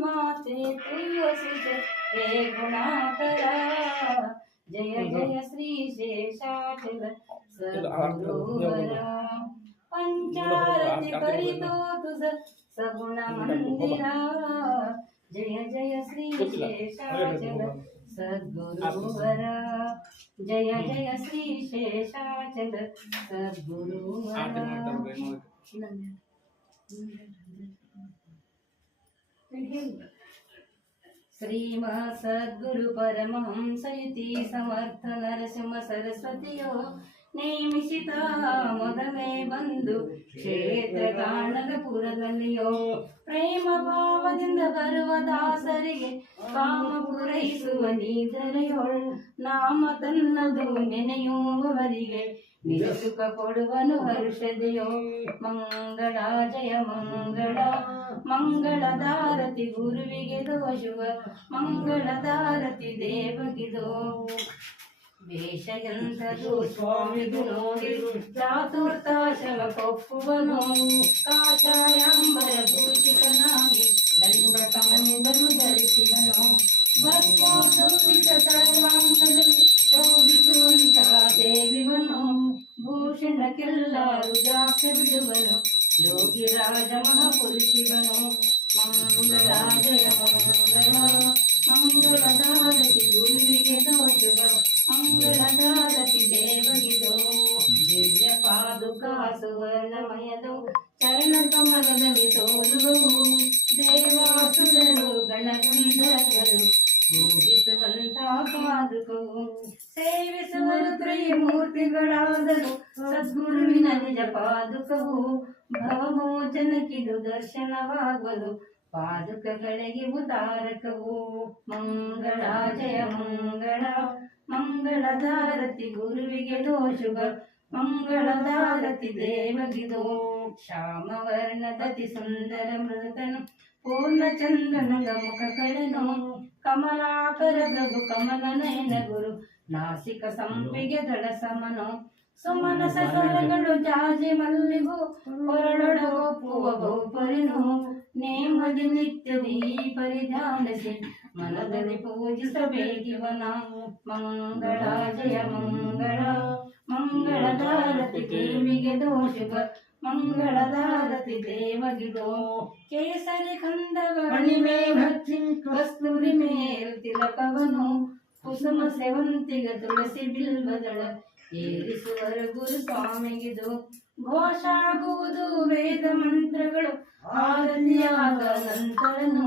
माते प्रिय सुषे गुणाकरा। तो जय जय श्री शेषाचल सद्गुरुवरा करी तो तुझ सगुण मंदिरा। जय जय श्री शेषाचल सद्गुरुवरा जय जय श्री शेषाचल सद्गुरुवरा శ్రీమా సద్గురు పరమహంసయతి సమర్థ నరసింహ సరస్వతియో నేమిషితా మొదమే బంధు. క్షే ಕ್ಷೇತ್ರ ಕಾಣದ ಪುರದಲ್ಲಿಯೋ ಪ್ರೇಮ ಭಾವದಿಂದ ಬರುವ ದಾಸರಿಗೆ ಕಾಮ ಪೂರೈಸುವ ನೀದರೆಯೋಳ್ ನಾಮ ತನ್ನದು ನೆನೆಯುವವರಿಗೆ ನಿಜ ಸುಖ ಕೊಡುವನು ಹರ್ಷದೆಯೋ. ಮಂಗಳ ಜಯ, ಮಂಗಳ ಮಂಗಳದಾರತಿ ಗುರುವಿಗೆ ದೋಷುವ ಮಂಗಳದಾರತಿ ದೇವಗಿದೋ ವೇಷಯಂತದು ಸ್ವಾಮಿದು ನೋಡಿ ಚಾತುರ್ಥಾಶ್ರಮ ಕೊಪ್ಪುವನು ಕಾಷಾಯಾಂಬರ ಭೂಷಿತನಾಗಿ ದಂಡ ಕಮನಿಂದಲೂ ಧರಿಸಿದನು ಭಸ್ಮೋದ್ಧೂತ ಸರ್ವಾಂಗದಲ್ಲಿ ಶೋಭಿಸುವಂತ ದೇವಿವನು ಭೂಷಣಕ್ಕೆಲ್ಲ ರುಜಾಕ್ಷ ಬಿಡುವನು ಯೋಗಿ ರಾಜ ಮಹಾಪುರುಷಿವನು ಮಂಗಳ ತ್ರಯಮೂರ್ತಿಗಳಾದರು ಸದ್ಗುರುವಿನ ನಿಜ ಪಾದುಕವು ಭವಮೋಚನಕ್ಕಿದು ದರ್ಶನವಾಗುವುದು. ಪಾದುಕಗಳಿಗೆ ಉದಾರಕವು. ಮಂಗಳ ಜಯ, ಮಂಗಳ ಮಂಗಳಧಾರತಿ ಗುರುವಿಗೆ ದೋಷುವ ಮಂಗಳಧಾರತಿ ದೇವಗಿದೋ ಶ್ಯಾಮವರ್ಣದತಿ ಸುಂದರ ಮೃತನು ಪೂರ್ಣಚಂದ್ರನ ಗಮುಖ ಕಳೆನು ಕಮಲಾಕರ ಪ್ರಭು ಕಮಲ ನಯನ ಗುರು. ನಾಸಿಕ ಸಂಪಿಗೆ ದಳ ಸಮನು. ಸುಮನ ಸಕಲಗಳು ಜಾಜಿ ಮಲ್ಲಿಗೂ ಹೊರಳೊಡಗೊಪ್ಪುವ ಬಹುಪರಿನು ನೇಮದಿ ನಿತ್ಯದಿ ಪರಿಧಾನಿಸಿ. ಮನದಲ್ಲಿ ಪೂಜಿಸಬೇಕಿವನ ಮಂಗಳ ಜಯ ಮಂಗಳ. ದಾರತಿ ದೇವಿಗೆ ಮಂಗಳ ಧಾರತಿ ದೇವಗಿದೋ ಕೇಸರಿ ಕಂದವ. ಮಣಿಮೇ ಭಕ್ತಿ ಕಸ್ತೂರಿ ಮೇಲ್ ತಿಲಕವನು. ಕುಸುಮ ಸೇವಂತಿಗ ತುಳಸಿ ಬಿಲ್ವದಳ ಏರಿಸುವರ ಗುರು ಸ್ವಾಮಿಗಿದು ಘೋಷಾಗುವುದು ವೇದ ಮಂತ್ರಗಳು. ಆರನ್ಯಾಗ ನಂತರನು